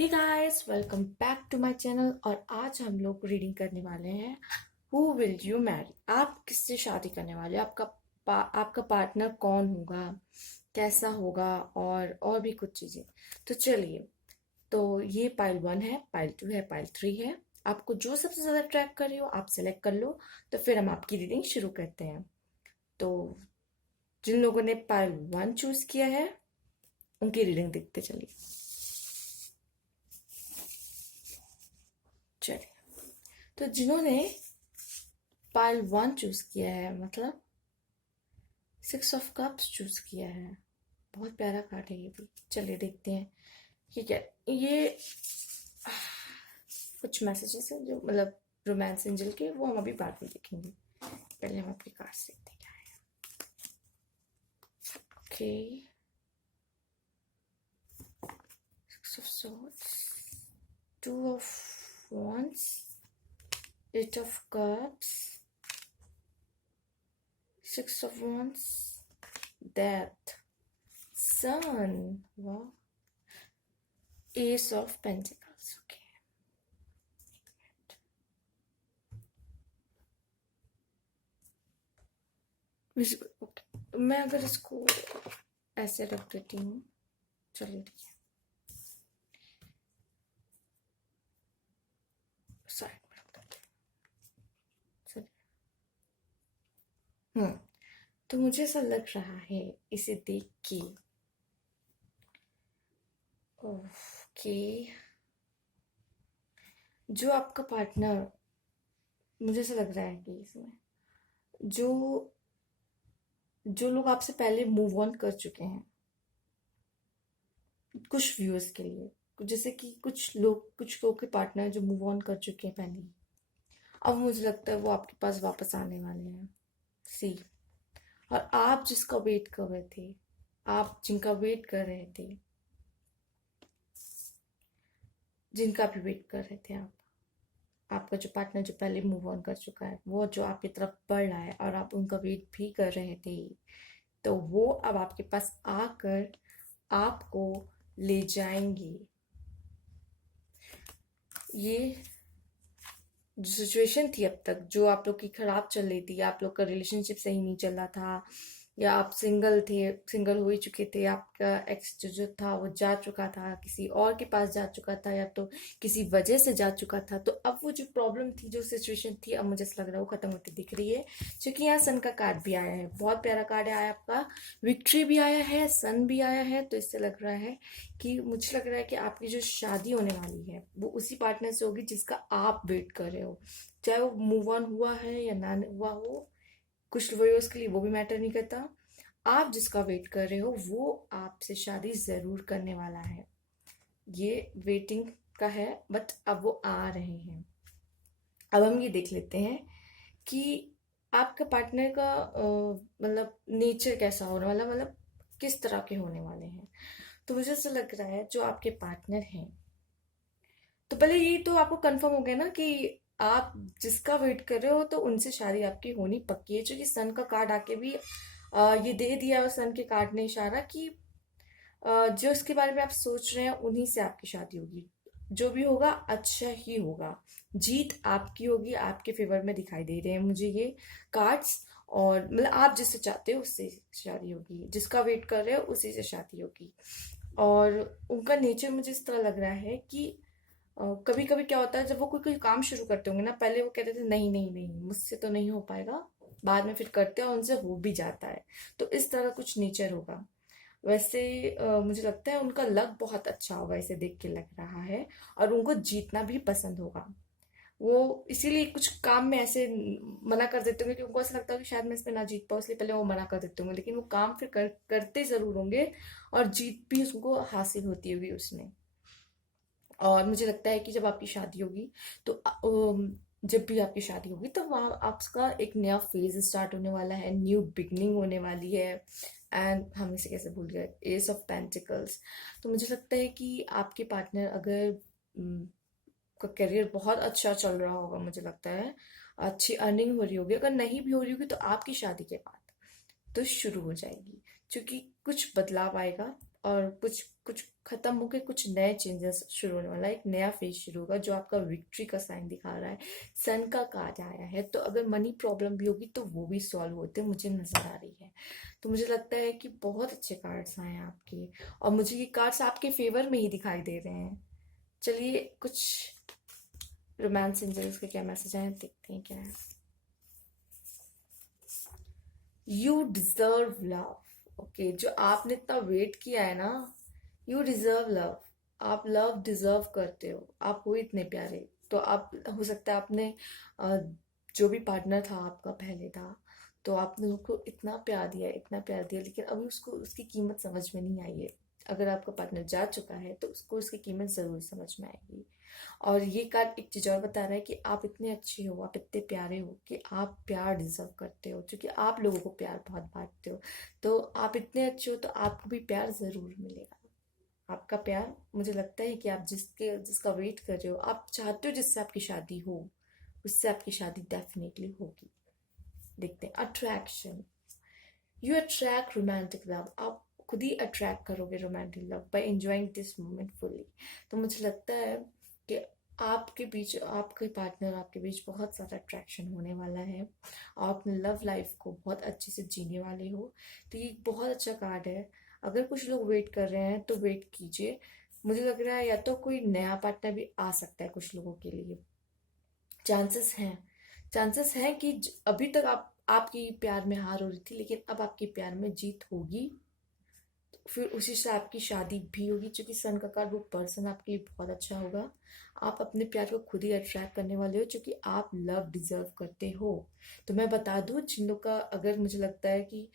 Hey guys, welcome back to my channel. और आज हम लोग रीडिंग करने वाले हैं हु विल यू मैरी। आप किससे शादी करने वाले हो? आपका पार्टनर कौन होगा, कैसा होगा, और भी कुछ चीजें। तो चलिए, तो ये पाइल 1 है, पाइल 2 है, पाइल 3 है। आपको जो सबसे ज्यादा ट्रैक कर रही हो आप सेलेक्ट कर लो। तो फिर हम आपकी रीडिंग शुरू करते हैं। तो जिन लोगों ने पाइल 1 चूज किया है उनकी रीडिंग देखते चलिए। चलिए, तो जिन्होंने पाइल 1 चूज किया है, मतलब 6 ऑफ कप्स चूज किया है, बहुत प्यारा कार्ड है ये भी। चलिए देखते हैं ठीक है। ये कुछ मैसेजेस हैं जो मतलब रोमांस एंजल के, वो हम अभी बाद में देखेंगे। पहले हम आपके कार्ड्स देखते हैं क्या है। Okay, 6 of swords, 2 of wands, 8 of cups, 6 of wands, death, sun, wow, Ace of Pentacles। Okay, visible. Okay, तो मैं अगर इसको ऐसे रख देती हूँ, चलिए ठीक है, साइड में रख देते हैं। चलिए, तो मुझे ऐसा लग रहा है इसे देख के, ओके, जो आपका पार्टनर, मुझे ऐसा लग रहा है कि इसमें जो जो लोग आपसे पहले मूव ऑन कर चुके हैं, कुछ व्यूअर्स के लिए, जैसे कि कुछ लोग के पार्टनर जो मूव ऑन कर चुके हैं पहले ही, अब मुझे लगता है वो आपके पास वापस आने वाले हैं। सी, और आप जिसका वेट कर रहे थे, आप जिनका वेट कर रहे थे, जिनका भी वेट कर रहे थे आप, आपका जो पार्टनर जो पहले मूव ऑन कर चुका है, वो जो आपकी तरफ बढ़ रहा है और आप उनका वेट भी कर रहे थे, तो वो अब आपके पास आकर आपको ले जाएंगे। ये जो सिचुएशन थी अब तक, जो आप लोग की खराब चल रही थी, आप लोग का रिलेशनशिप सही नहीं चल रहा था, या आप सिंगल थे, सिंगल हो ही चुके थे, आपका एक्स जो था वो जा चुका था, किसी और के पास जा चुका था, या तो किसी वजह से जा चुका था, तो अब वो जो प्रॉब्लम थी, जो सिचुएशन थी, अब मुझे ऐसा लग रहा है वो खत्म होती दिख रही है। क्योंकि यहाँ सन का कार्ड भी आया है, बहुत प्यारा कार्ड आया है आपका, विक्ट्री भी आया है, सन भी आया है। तो इससे लग रहा है कि, मुझे लग रहा है कि आपकी जो शादी होने वाली है वो उसी पार्टनर से होगी जिसका आप वेट कर रहे हो, चाहे वो मूव ऑन हुआ है या ना हुआ हो। कुछ व्यूअर्स के लिए वो भी मैटर नहीं करता। आप जिसका वेट कर रहे हो वो आपसे शादी जरूर करने वाला है। ये वेटिंग का है, बट अब वो आ रहे हैं। अब हम ये देख लेते हैं कि आपका पार्टनर का मतलब नेचर कैसा होने वाला, मतलब किस तरह के होने वाले हैं। तो मुझे ऐसा लग रहा है जो आपके पार्टनर हैं, तो पहले ये तो आपको कंफर्म हो गया ना कि आप जिसका वेट कर रहे हो तो उनसे शादी आपकी होनी पक्की है। क्योंकि सन का कार्ड आके भी ये दे दिया, और सन के कार्ड ने इशारा कि जो इसके बारे में आप सोच रहे हैं उन्हीं से आपकी शादी होगी। जो भी होगा अच्छा ही होगा, जीत आपकी होगी, आपके फेवर में दिखाई दे रहे हैं मुझे ये कार्ड्स। और मतलब आप जिससे चाहते हो उससे शादी होगी, जिसका वेट कर रहे हो उसी से शादी होगी। और उनका नेचर मुझे इस तरह लग रहा है कि कभी कभी क्या होता है, जब वो कोई कोई काम शुरू करते होंगे ना, पहले वो कहते थे नहीं नहीं नहीं मुझसे तो नहीं हो पाएगा, बाद में फिर करते हैं और उनसे हो भी जाता है। तो इस तरह का कुछ नेचर होगा। वैसे मुझे लगता है उनका लक बहुत अच्छा होगा, इसे देख के लग रहा है। और उनको जीतना भी पसंद होगा। वो इसीलिए कुछ काम में ऐसे मना कर देते होंगे कि उनको ऐसा लगता है कि शायद मैं इसमें ना जीत पाऊँ, इसलिए पहले वो मना कर देते होंगे, लेकिन वो काम फिर करते जरूर होंगे, और जीत भी उनको हासिल होती होगी उसमें। और मुझे लगता है कि जब आपकी शादी होगी, तो जब भी आपकी शादी होगी तो वहाँ आपका एक नया फेज स्टार्ट होने वाला है, न्यू बिगनिंग होने वाली है। एंड हम इसे कैसे भूल गए, एस ऑफ पेंटिकल्स। तो मुझे लगता है कि आपके पार्टनर अगर का करियर बहुत अच्छा चल रहा होगा, मुझे लगता है अच्छी अर्निंग हो रही होगी, अगर नहीं भी हो रही होगी तो आपकी शादी के बाद तो शुरू हो जाएगी। क्योंकि कुछ बदलाव आएगा, और कुछ कुछ खत्म होके कुछ नए चेंजेस शुरू होने वाला है, एक नया फेज शुरू होगा जो आपका विक्ट्री का साइन दिखा रहा है। सन का कार्ड आया है, तो अगर मनी प्रॉब्लम भी होगी तो वो भी सॉल्व होते मुझे नजर आ रही है। तो मुझे लगता है कि बहुत अच्छे कार्ड्स आए हैं आपके, और मुझे ये कार्ड्स आपके फेवर में ही दिखाई दे रहे हैं। चलिए कुछ रोमांस एंजल्स के क्या मैसेज आए देखते हैं क्या है। You deserve love. ओके, जो आपने इतना वेट किया है ना, यू डिजर्व लव। आप लव डिजर्व करते हो, आप हो इतने प्यारे। तो आप, हो सकता है आपने जो भी पार्टनर था आपका पहले था, तो आपने उसको इतना प्यार दिया, इतना प्यार दिया, लेकिन अभी उसको उसकी कीमत समझ में नहीं आई है। अगर आपका पार्टनर जा चुका है तो उसको उसकी कीमत जरूर समझ में आएगी। और ये कार्ड एक चीज और बता रहा है कि आप इतने अच्छे हो, आप इतने प्यारे हो कि आप प्यार डिजर्व करते हो, क्योंकि आप लोगों को प्यार बहुत बांटते हो। तो आप इतने अच्छे हो तो आपको भी प्यार जरूर मिलेगा। आपका प्यार, मुझे लगता है कि आप जिसका वेट कर रहे हो, आप चाहते हो जिससे आपकी शादी हो, उससे आपकी शादी डेफिनेटली होगी। देखते हैं attraction. You attract romantic love. आप खुद ही अट्रैक्ट करोगे romantic love by enjoying this moment fully. तो मुझे लगता है कि आपके बीच, आपके पार्टनर आपके बीच बहुत सारा अट्रैक्शन होने वाला है। आप अपने लव लाइफ को बहुत अच्छे से जीने वाले हो। तो ये एक बहुत अच्छा कार्ड है। अगर कुछ लोग वेट कर रहे हैं तो वेट कीजिए। मुझे लग रहा है या तो कोई नया पार्टनर भी आ सकता है कुछ लोगों के लिए। चांसेस हैं, चांसेस हैं कि अभी तक आपकी प्यार में हार हो रही थी, लेकिन अब आपके प्यार में जीत होगी। फिर उसी से आपकी शादी भी होगी, क्योंकि सन का कार्ड, वो पर्सन आपके लिए बहुत अच्छा होगा। आप अपने प्यार को खुद ही अट्रैक्ट करने वाले हो, क्योंकि आप लव डिजर्व करते हो। तो मैं बता दूं जिन लोग का, अगर मुझे लगता है कि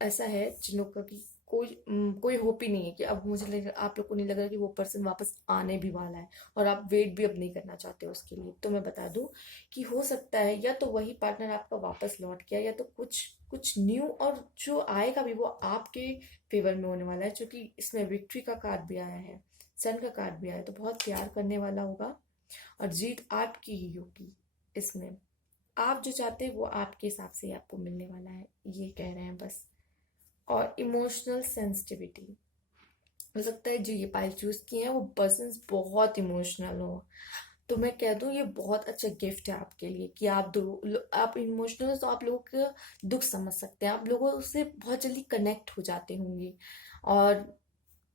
ऐसा है जिन लोग का कि कोई होप ही नहीं है, कि अब मुझे आप लोग को नहीं लग रहा कि वो पर्सन वापस आने भी वाला है, और आप वेट भी अब नहीं करना चाहते हो उसके लिए, तो मैं बता दूं कि हो सकता है या तो वही पार्टनर आपका वापस लौट गया, या तो कुछ कुछ न्यू, और जो आएगा भी वो आपके फेवर में होने वाला है, क्योंकि इसमें विक्ट्री का कार्ड भी आया है, सन का कार्ड भी आया है। तो बहुत प्यार करने वाला होगा, और जीत आपकी ही होगी इसमें। आप जो चाहते हैं वो आपके हिसाब से ही आपको मिलने वाला है, ये कह रहे हैं बस। और इमोशनल सेंसिटिविटी, हो सकता है जो ये पाइल चूज किए हैं वो पर्सन बहुत इमोशनल हो। तो मैं कह दूं ये बहुत अच्छा गिफ्ट है आपके लिए, कि आप इमोशनल हो तो आप लोगों का दुख समझ सकते हैं, आप लोगों से बहुत जल्दी कनेक्ट हो जाते होंगे। और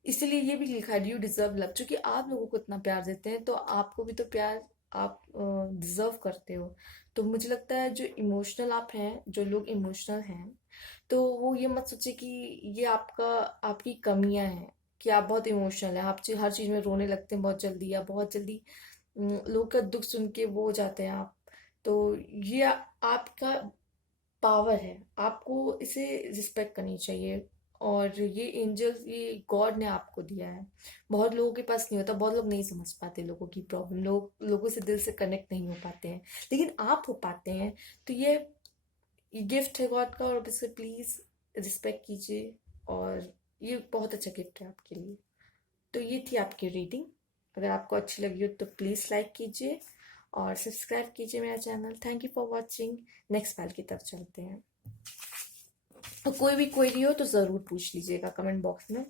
इसीलिए ये भी लिखा है यू डिजर्व लव, क्योंकि आप लोगों को इतना प्यार देते हैं तो आपको भी तो प्यार आप डिजर्व करते हो। तो मुझे लगता है जो इमोशनल आप हैं, जो लोग इमोशनल हैं, तो वो ये मत सोचे कि ये आपकी कमियां हैं, कि आप बहुत इमोशनल हैं, आप हर चीज में रोने लगते हैं बहुत जल्दी, या बहुत जल्दी लोग का दुख सुन के वो हो जाते हैं आप। तो ये आपका पावर है, आपको इसे रिस्पेक्ट करनी चाहिए। और ये एंजल, ये गॉड ने आपको दिया है। बहुत लोगों के पास नहीं होता, बहुत लोग नहीं समझ पाते लोगों की प्रॉब्लम, लोगों से दिल से कनेक्ट नहीं हो पाते हैं, लेकिन आप हो पाते हैं। तो ये गिफ्ट है गॉड का, और इसे प्लीज रिस्पेक्ट कीजिए। और ये बहुत अच्छा गिफ्ट है आपके लिए। तो ये थी आपकी रीडिंग। अगर आपको अच्छी लगी हो तो प्लीज लाइक कीजिए और सब्सक्राइब कीजिए मेरा channel. Thank you for watching. Next file की तरफ चलते हैं। और कोई भी क्वेरी हो तो जरूर पूछ लीजिएगा कमेंट बॉक्स में।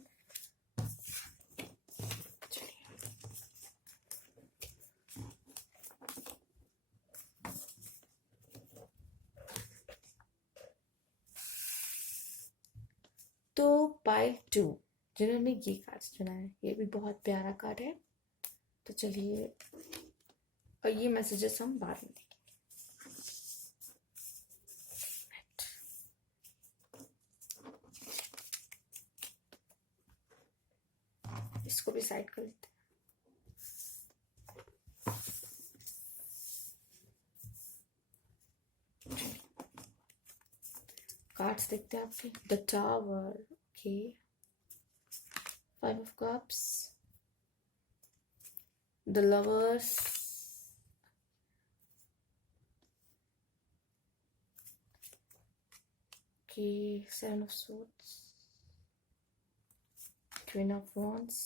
तो पाइल 2 जिन्होंने ये कार्ड चुना है, ये भी बहुत प्यारा कार्ड है। तो चलिए, और ये मैसेजेस हम बाद में देखेंगे। इसको भी साइड कर लेते हैं। कार्ड्स देखते हैं आपके। The tower, okay, 5 of cups, the lovers, okay, 7 of swords, Queen of wands,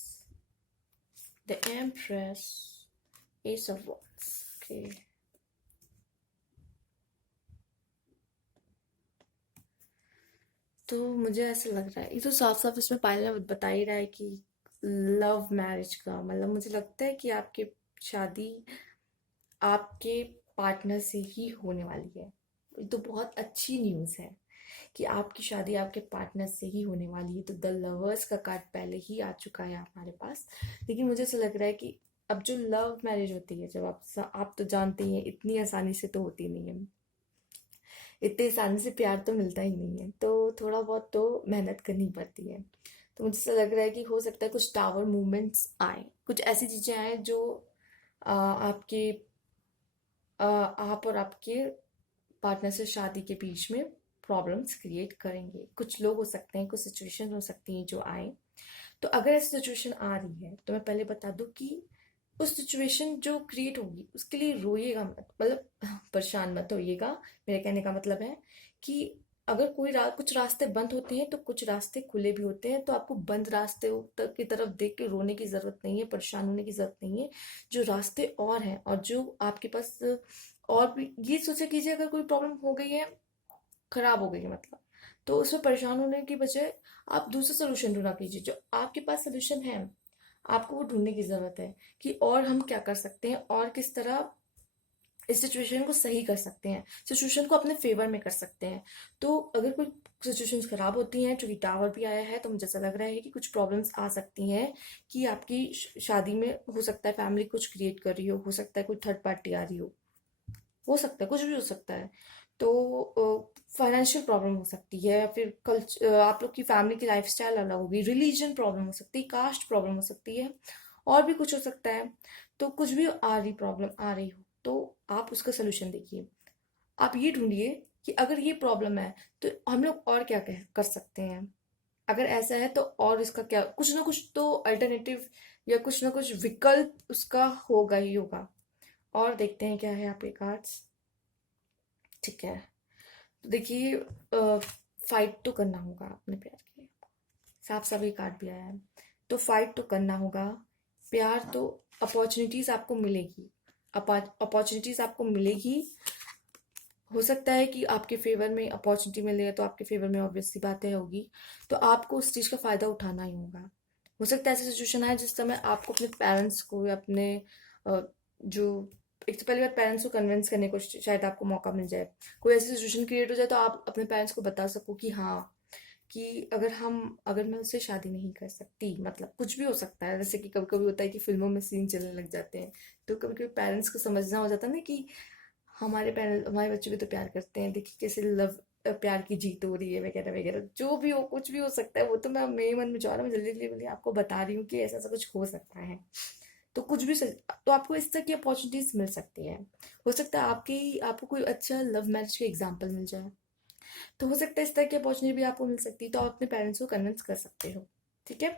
the empress, Ace of wands, okay. तो मुझे ऐसा लग रहा है, ये तो साफ साफ इसमें पायल बता ही रहा है कि लव मैरिज का मतलब मुझे लगता है कि आपकी शादी आपके पार्टनर से ही होने वाली है। ये तो बहुत अच्छी न्यूज़ है कि आपकी शादी आपके पार्टनर से ही होने वाली है। तो द लवर्स का कार्ड पहले ही आ चुका है हमारे पास। लेकिन मुझे ऐसा लग रहा है कि अब जो लव मैरिज होती है, जब आप तो जानते ही हैं इतनी आसानी से तो होती नहीं है, इतनी आसानी से प्यार तो मिलता ही नहीं है, तो थोड़ा बहुत तो मेहनत करनी पड़ती है। तो मुझे ऐसा लग रहा है कि हो सकता है कुछ टावर मूवमेंट्स आए, कुछ ऐसी चीज़ें आए जो आपके आप और आपके पार्टनर से शादी के बीच में प्रॉब्लम्स क्रिएट करेंगे। कुछ लोग हो सकते हैं, कुछ सिचुएशन हो सकती हैं जो आए। तो अगर ऐसी सिचुएशन आ रही है तो मैं पहले बता दूं कि उस सिचुएशन जो क्रिएट होगी उसके लिए रोइएगा मत, मतलब परेशान मत होइएगा। मेरे कहने का मतलब है कि अगर कुछ रास्ते बंद होते हैं तो कुछ रास्ते खुले भी होते हैं, तो आपको बंद रास्ते की तरफ देख के रोने की ज़रूरत नहीं है, परेशान होने की ज़रूरत नहीं है। जो रास्ते और हैं और जो आपके पास और भी, ये सोचे कीजिए अगर कोई प्रॉब्लम हो गई है, खराब हो गई है मतलब, तो उसमें परेशान होने की बजाय आप दूसरा सोल्यूशन ढूंढा कीजिए। जो आपके पास सोल्यूशन है आपको वो ढूंढने की जरूरत है कि और हम क्या कर सकते हैं और किस तरह इस सिचुएशन को सही कर सकते हैं, सिचुएशन को अपने फेवर में कर सकते हैं। तो अगर कोई सिचुएशंस खराब होती हैं, चूंकि टावर भी आया है, तो मुझे ऐसा लग रहा है कि कुछ प्रॉब्लम्स आ सकती हैं कि आपकी शादी में हो सकता है फैमिली कुछ क्रिएट कर रही हो सकता है कोई थर्ड पार्टी आ रही हो सकता है कुछ भी हो सकता है। तो फाइनेंशियल प्रॉब्लम हो सकती है, फिर आप लोग की फैमिली की लाइफस्टाइल अलग होगी, रिलीजन प्रॉब्लम हो सकती है, कास्ट प्रॉब्लम हो सकती है, और भी कुछ हो सकता है। तो कुछ भी प्रॉब्लम आ रही हो तो आप उसका सोल्यूशन देखिए। आप ये ढूंढिए कि अगर ये प्रॉब्लम है तो हम लोग और क्या कर सकते हैं। अगर ऐसा है तो और इसका क्या, कुछ ना कुछ तो अल्टरनेटिव या कुछ ना कुछ विकल्प उसका होगा ही होगा। और देखते हैं क्या है आपके कार्ड्स। ठीक है, तो देखिए फाइट तो करना होगा अपने प्यार के लिए, साफ साफ ये कार्ड भी आया है। तो फाइट तो करना होगा, प्यार तो अपॉर्चुनिटीज आपको मिलेगी, अपॉर्चुनिटीज आपको मिलेगी। हो सकता है कि आपके फेवर में अपॉर्चुनिटी मिले तो आपके फेवर में ऑब्वियस सी बातें होगी, तो आपको उस चीज़ का फ़ायदा उठाना ही होगा। हो सकता है ऐसी सिचुएशन आए जिस समय आपको अपने पेरेंट्स को या अपने जो, एक तो पहली बार पेरेंट्स को कन्विंस करने को शायद आपको मौका मिल जाए। कोई ऐसी सिचुएशन क्रिएट हो जाए तो आप अपने पेरेंट्स को बता सको कि हाँ, कि अगर मैं उससे शादी नहीं कर सकती, मतलब कुछ भी हो सकता है। जैसे कि कभी कभी होता है कि फिल्मों में सीन चलने लग जाते हैं, तो कभी कभी पेरेंट्स को समझना हो जाता है ना कि हमारे पेरेंट्स हमारे बच्चे भी तो प्यार करते हैं, देखिए कैसे प्यार की जीत हो रही है वगैरह वगैरह, जो भी हो कुछ भी हो सकता है। वो तो मैं मेरे मन में जा रहा है, मैं जल्दी जल्दी जल्दी आपको बता रही हूँ कि ऐसा ऐसा कुछ हो सकता है। तो कुछ भी तो आपको इस तरह की अपॉर्चुनिटीज मिल सकती है। हो सकता है आपको कोई अच्छा लव मैरिज के एग्जाम्पल मिल जाए, तो हो सकता है इस तरह की अपॉर्चुनिटी भी आपको मिल सकती है, तो आप अपने पेरेंट्स को कन्विंस कर सकते हो। ठीक है,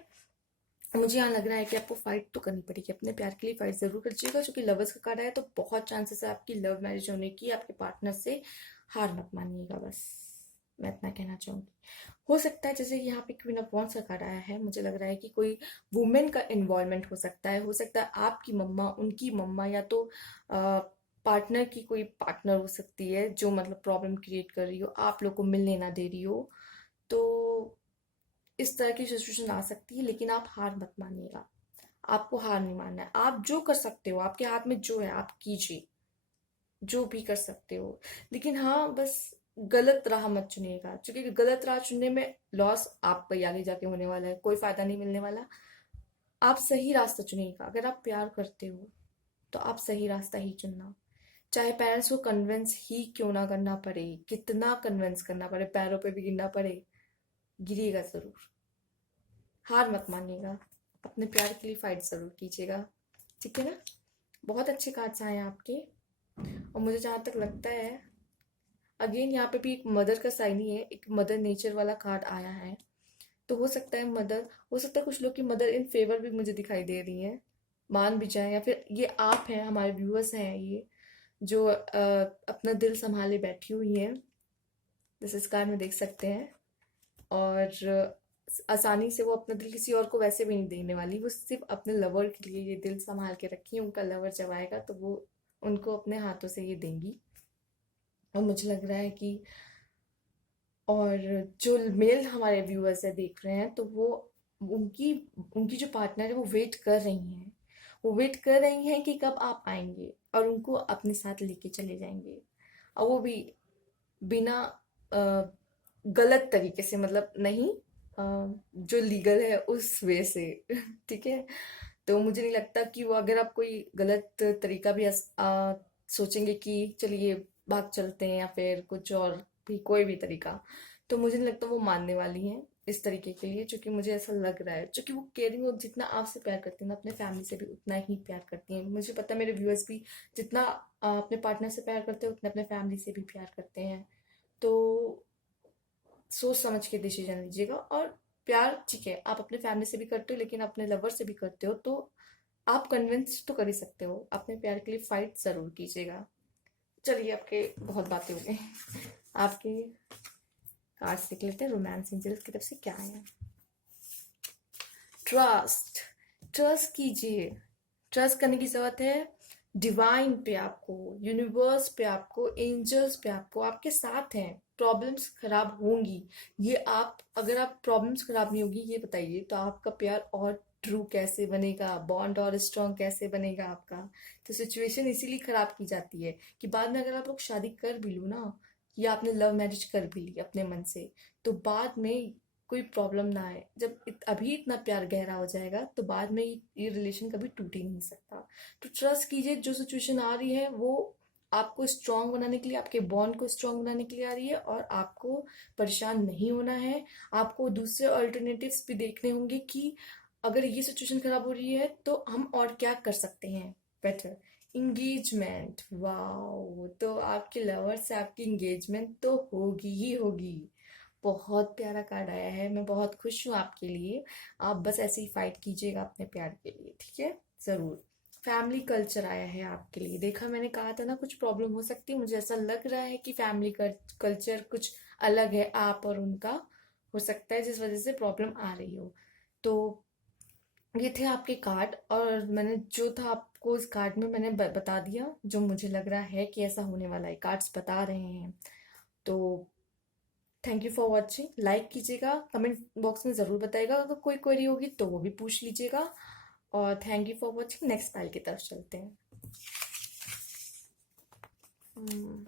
मुझे यहाँ लग रहा है कि आपको फाइट तो करनी पड़ेगी, अपने प्यार के लिए फाइट जरूर करिएगा। क्योंकि लवर्स का कार्ड है तो बहुत चांसेस है आपकी लव मैरिज होने की, आपके पार्टनर से। हार मत मानिएगा, बस मैं इतना कहना चाहूंगी। हो सकता है जैसे यहाँ पे क्वीन ऑफ वॉन्ड्स का कार्ड आया है, मुझे लग रहा है कि कोई वुमेन का इन्वॉल्वमेंट हो सकता है आपकी मम्मा, उनकी मम्मा, या तो पार्टनर की कोई पार्टनर हो सकती है जो मतलब प्रॉब्लम क्रिएट कर रही हो, आप लोग को मिलने ना दे रही हो। तो इस तरह की सिचुएशन आ सकती है, लेकिन आप हार मत मानिएगा। आपको हार नहीं मानना है, आप जो कर सकते हो, आपके हाथ में जो है आप कीजिए, जो भी कर सकते हो। लेकिन हाँ, बस गलत राह मत चुनिएगा, क्योंकि गलत राह चुनने में लॉस आपका ही आगे जाके होने वाला है, कोई फायदा नहीं मिलने वाला। आप सही रास्ता चुनिएगा। अगर आप प्यार करते हो तो आप सही रास्ता ही चुनना, चाहे पेरेंट्स को कन्विंस ही क्यों ना करना पड़े, कितना कन्विंस करना पड़े, पैरों पे भी गिरना पड़े, गिरिएगा जरूर। हार मत मानिएगा, अपने प्यार के लिए फाइट जरूर कीजिएगा। ठीक है ना। बहुत अच्छे कार्ड्स आए हैं आपके। और मुझे जहाँ तक लगता है, अगेन यहाँ पे भी एक मदर का साइन ही है, एक मदर नेचर वाला कार्ड आया है। तो हो सकता है हो सकता है कुछ लोग की मदर इन फेवर भी मुझे दिखाई दे रही है, मान भी जाए, या फिर ये आप हैं, हमारे व्यूअर्स हैं ये, जो अपना दिल संभाले बैठी हुई हैं, जैसे इस कार्ड में देख सकते हैं। और आसानी से वो अपना दिल किसी और को वैसे भी नहीं देने वाली, वो सिर्फ अपने लवर के लिए ये दिल संभाल के रखी है। उनका लवर जब आएगा तो वो उनको अपने हाथों से ये देंगी। और मुझे लग रहा है कि और जो मेल हमारे व्यूअर्स है देख रहे हैं, तो वो उनकी उनकी जो पार्टनर है वो वेट कर रही हैं, वो वेट कर रही हैं कि कब आप आएंगे और उनको अपने साथ लेके चले जाएंगे, और वो भी बिना अ, गलत तरीके से, मतलब नहीं, जो लीगल है उस वे से। ठीक है। तो मुझे नहीं लगता कि वो, अगर आप कोई गलत तरीका भी सोचेंगे कि चलिए भाग चलते हैं या फिर कुछ और भी, कोई भी तरीका, तो मुझे नहीं लगता वो मानने वाली हैं इस तरीके के लिए। क्योंकि मुझे ऐसा लग रहा है, क्योंकि वो केयरिंग, और जितना आपसे प्यार करती हैं ना, अपने फैमिली से भी उतना ही प्यार करती हैं। मुझे पता है मेरे व्यूअर्स भी जितना अपने पार्टनर से प्यार करते हैं उतना अपने फैमिली से भी प्यार करते हैं। तो सोच समझ के डिसीजन लीजिएगा। और प्यार ठीक है, आप अपने फैमिली से भी करते हो लेकिन अपने लवर से भी करते हो, तो आप कन्विंस तो कर ही सकते हो, अपने प्यार के लिए फाइट जरूर कीजिएगा। चलिए, आपके बहुत बातें हो गई। आपके कार्ड्स देख लेते हैं, रोमांस एंजल्स की तरफ से क्या है। ट्रस्ट, ट्रस्ट कीजिए। ट्रस्ट करने की जरूरत है डिवाइन पे, आपको यूनिवर्स पे, आपको एंजल्स पे, आपको आपके साथ हैं। प्रॉब्लम्स खराब होंगी, ये आप, अगर आप प्रॉब्लम्स खराब नहीं होगी ये बताइए, तो आपका प्यार और ट्रू कैसे बनेगा, बॉन्ड और स्ट्रांग कैसे बनेगा आपका। तो सिचुएशन इसीलिए खराब की जाती है कि बाद में अगर आप लोग शादी कर भी लो ना, या आपने लव मैरिज कर भी ली अपने मन से, तो बाद में कोई प्रॉब्लम ना आए। जब अभी इतना प्यार गहरा हो जाएगा तो बाद में ये रिलेशन कभी टूट ही नहीं सकता। तो ट्रस्ट कीजिए, जो सिचुएशन आ रही है वो आपको स्ट्रांग बनाने के लिए, आपके बॉन्ड को स्ट्रांग बनाने के लिए आ रही है, और आपको परेशान नहीं होना है। आपको दूसरे अल्टरनेटिव्स भी देखने होंगे कि अगर ये सिचुएशन खराब हो रही है तो हम और क्या कर सकते हैं बेटर। इंगेजमेंट, वाओ, तो आपके लवर से आपकी इंगेजमेंट तो होगी ही होगी। बहुत प्यारा कार्ड आया है, मैं बहुत खुश हूँ आपके लिए। आप बस ऐसे ही फाइट कीजिएगा अपने प्यार के लिए, ठीक है। जरूर। फैमिली कल्चर आया है आपके लिए, देखा, मैंने कहा था ना कुछ प्रॉब्लम हो सकती है। मुझे ऐसा लग रहा है कि फैमिली कल्चर कुछ अलग है आप और उनका, हो सकता है जिस वजह से प्रॉब्लम आ रही हो। तो ये थे आपके कार्ड, और मैंने जो था आपको इस कार्ड में मैंने बता दिया, जो मुझे लग रहा है कि ऐसा होने वाला है, कार्ड्स बता रहे हैं। तो thank you for watching. Like कीजिएगा, कमेंट बॉक्स में ज़रूर बताइएगा, अगर कोई क्वेरी होगी तो वो भी पूछ लीजिएगा। और thank you for watching. Next file की तरफ चलते हैं। हम्म,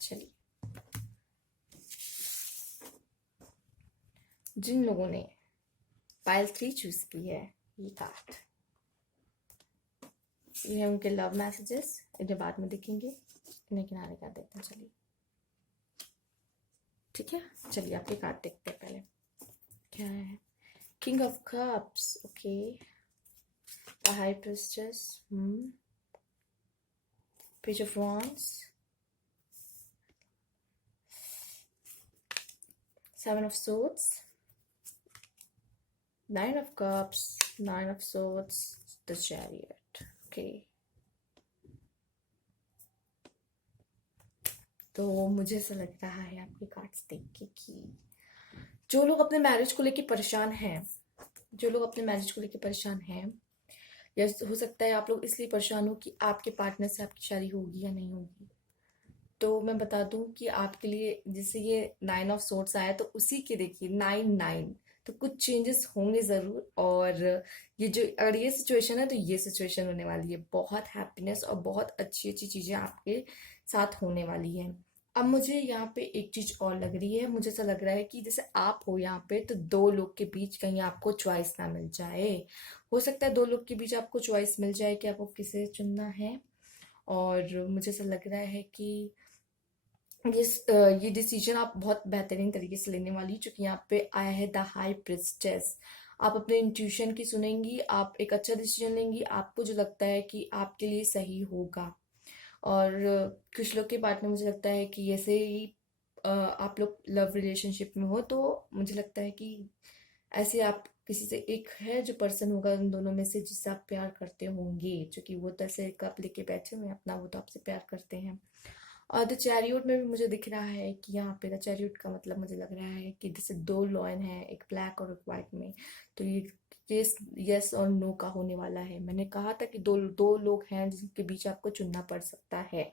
चलिए, जिन लोगों ने फाइल 3 चूज की है, ये कार्ड, ये है उनके लव मैसेजेस, इन्हें बाद में देखेंगे, इन्हें किनारे कर देते हैं। चलिए, ठीक है। चलिए, आपके कार्ड देखते हैं पहले क्या है। King of cups, okay, high priestess, page of wands, 7 of swords, 9 of cups, 9 of swords, the chariot, okay. तो मुझे ऐसा लग रहा है आपके कार्ड्स देख के कि जो लोग अपने मैरिज को लेके परेशान हैं, जो लोग अपने मैरिज को लेके परेशान हैं, या हो सकता है आप लोग इसलिए परेशान हो कि आपके पार्टनर से आपकी शादी होगी या नहीं होगी। तो मैं बता दूं कि आपके लिए, जैसे ये 9 ऑफ सोर्ट्स आया, तो उसी के देखिए 9 9, तो कुछ चेंजेस होंगे ज़रूर। और ये जो, अगर ये सिचुएशन है तो ये सिचुएशन होने वाली है, बहुत हैप्पीनेस और बहुत अच्छी अच्छी चीज़ें आपके साथ होने वाली हैं। अब मुझे यहाँ पे एक चीज़ और लग रही है, मुझे ऐसा लग रहा है कि जैसे आप हो यहाँ पे, तो दो लोग के बीच कहीं आपको चॉइस ना मिल जाए। हो सकता है दो लोग के बीच आपको चॉइस मिल जाए कि आपको किसे चुनना है। और मुझे ऐसा लग रहा है कि ये डिसीजन आप बहुत बेहतरीन तरीके से लेने वाली, क्योंकि यहाँ पे आया है द हाई प्रिस्टेस। आप अपने इंट्यूशन की सुनेंगी, आप एक अच्छा डिसीजन लेंगी, आपको जो लगता है कि आपके लिए सही होगा। और कुछ लोग के पार्टनर, मुझे लगता है कि ऐसे ही आप लोग लव रिलेशनशिप में हो, तो मुझे लगता है कि ऐसे आप किसी से, एक है जो पर्सन होगा उन दोनों में से जिससे आप प्यार करते होंगे, क्योंकि वो तो ऐसे कप लेके बैठे हुए हैं अपना, वो तो आपसे प्यार करते हैं। और द चैरियट में भी मुझे दिख रहा है कि यहाँ पे द चैरियट का मतलब मुझे लग रहा है कि जैसे दो लॉयन है, एक ब्लैक और एक वाइट में, तो ये केस यस और नो का होने वाला है। मैंने कहा था कि दो दो लोग हैं जिनके बीच आपको चुनना पड़ सकता है।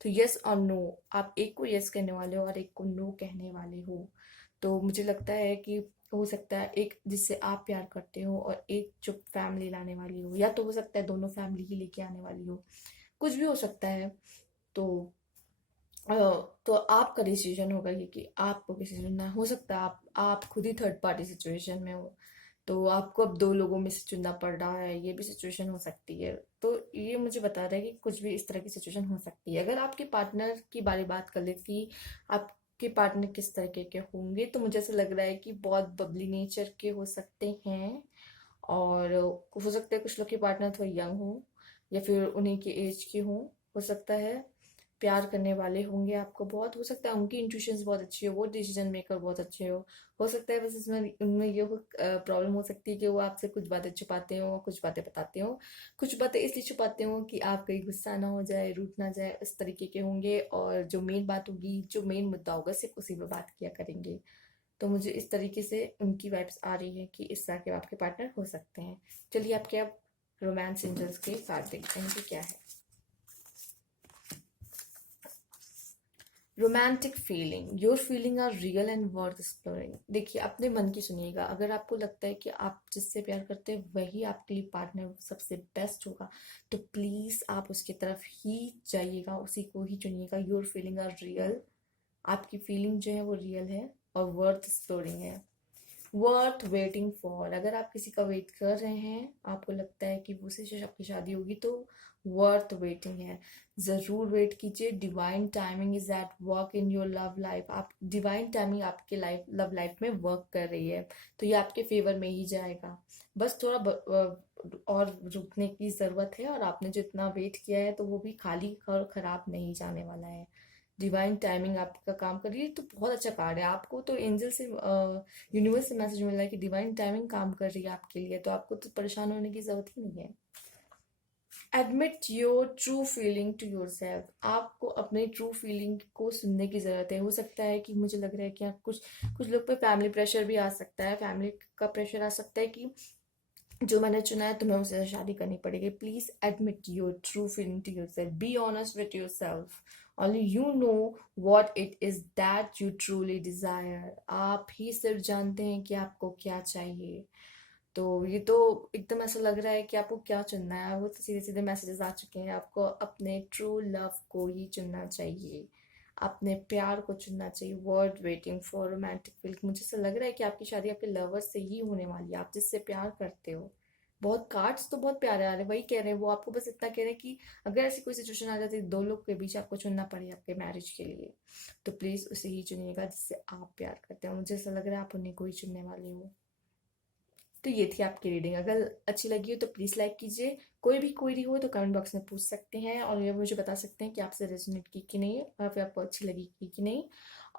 तो यस और नो, आप एक को यस कहने वाले हो और एक को नो कहने वाले हो। तो मुझे लगता है कि हो सकता है एक जिससे आप प्यार करते हो और एक जो फैमिली लाने वाली हो, या तो हो सकता है दोनों फैमिली ही लेके आने वाली हो, कुछ भी हो सकता है। तो अ, तो आपका डिसीजन होगा ये कि आपको किसी चुनना है। हो सकता है आप खुद ही थर्ड पार्टी सिचुएशन में हो, तो आपको अब दो लोगों में से चुनना पड़ रहा है, ये भी सिचुएशन हो सकती है। तो ये मुझे बता रहा है कि कुछ भी इस तरह की सिचुएशन हो सकती है। अगर आपके पार्टनर की बात कर ले कि आपके पार्टनर किस तरीके के होंगे, तो मुझे ऐसा लग रहा है कि बहुत बबली नेचर के हो सकते हैं। और हो सकता है कुछ लोग के पार्टनर थोड़ा यंग हो या फिर उन्हीं की एज के हों। हो सकता है प्यार करने वाले होंगे आपको बहुत। हो सकता है उनकी इंट्यूशंस बहुत अच्छी हो, वो डिसीजन मेकर बहुत अच्छे हो सकता है बस इसमें उनमें ये प्रॉब्लम हो सकती है कि वो आपसे कुछ बातें छुपाते हो, कुछ बातें बताते हो। कुछ बातें इसलिए छुपाते हो कि आप कहीं गुस्सा ना हो जाए, रूठ ना जाए, इस तरीके के होंगे। और जो मेन बात होगी, जो मेन मुद्दा होगा, सिर्फ उसी पे बात किया करेंगे। तो मुझे इस तरीके से उनकी वाइब्स आ रही है कि इस तरह के आपके पार्टनर हो सकते हैं। चलिए आपके अब रोमांस एंजल्स के कार्ड देखते हैं कि क्या है। Romantic feeling, your feeling are real and worth exploring. देखिए अपने मन की सुनिएगा। अगर आपको लगता है कि आप जिससे प्यार करते हैं वही आपके लिए पार्टनर सबसे बेस्ट होगा, तो प्लीज आप उसकी तरफ ही जाइएगा, उसी को ही चुनिएगा। योर फीलिंग आर रियल, आपकी फीलिंग जो है वो रियल है और वर्थ एक्सप्लोरिंग है, वर्थ वेटिंग फॉर। अगर आप किसी का वेट कर रहे हैं, आपको लगता है कि उससे आपकी शादी होगी, तो वर्थ वेटिंग है। जरूर वेट कीजिए। Divine timing is at work in your love life. आप डिवाइन टाइमिंग आपके लव लाइफ में वर्क कर रही है, तो ये आपके फेवर में ही जाएगा। बस थोड़ा और रुकने की जरूरत है। और आपने जो इतना वेट किया है, तो वो भी खाली और खराब नहीं जाने वाला है। डिवाइन टाइमिंग आपका काम कर रही है, तो बहुत अच्छा कार्ड है। आपको तो एंजल से यूनिवर्स से मैसेज मिल रहा है कि डिवाइन टाइमिंग काम कर रही है आपके लिए, तो आपको तो परेशान होने की जरूरत ही नहीं है। Admit your true feeling to yourself. आपको अपने ट्रू फीलिंग को सुनने की जरूरत है। हो सकता है कि मुझे लग रहा है कि आप कुछ लोग पे फैमिली प्रेशर भी आ सकता है, फैमिली का प्रेशर आ सकता है कि जो मैंने चुना है तुम्हें उससे शादी करनी पड़ेगी। Please admit your true feeling to yourself, be honest with yourself. Only you know what it is that you truly desire. आप ही सिर्फ जानते हैं कि आपको क्या चाहिए। तो ये तो एकदम ऐसा लग रहा है कि आपको क्या चुनना है। वो तो सीधे सीधे मैसेजेस आ चुके हैं। आपको अपने ट्रू लव को ही चुनना चाहिए, अपने प्यार को चुनना चाहिए। Word waiting for romantic feel. मुझे ऐसा लग रहा है कि आपकी शादी आपके लवर से ही होने वाली है, आप जिससे प्यार करते हो। बहुत कार्ड्स तो बहुत प्यारे आ रहे हैं, वही कह रहे हैं वो आपको। बस इतना कह रहे हैं कि अगर ऐसी कोई सिचुएशन आ जाती है दो लोग के बीच, आपको चुनना पड़े आपके मैरिज के लिए, तो प्लीज उसे ही चुनिएगा जिससे आप प्यार करते हो। मुझे ऐसा लग रहा है आप उन्हें को ही चुनने वाले हो। तो ये थी आपकी रीडिंग। अगर अच्छी लगी हो तो प्लीज़ लाइक कीजिए। कोई भी क्वेरी हो तो कमेंट बॉक्स में पूछ सकते हैं, और ये मुझे बता सकते हैं कि आपसे रेजोनेट की कि नहीं, और फिर आपको अच्छी लगी कि नहीं।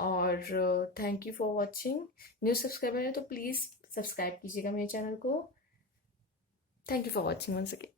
और thank you for watching. New subscriber है तो प्लीज़ सब्सक्राइब कीजिएगा मेरे चैनल को। Thank you for watching once again.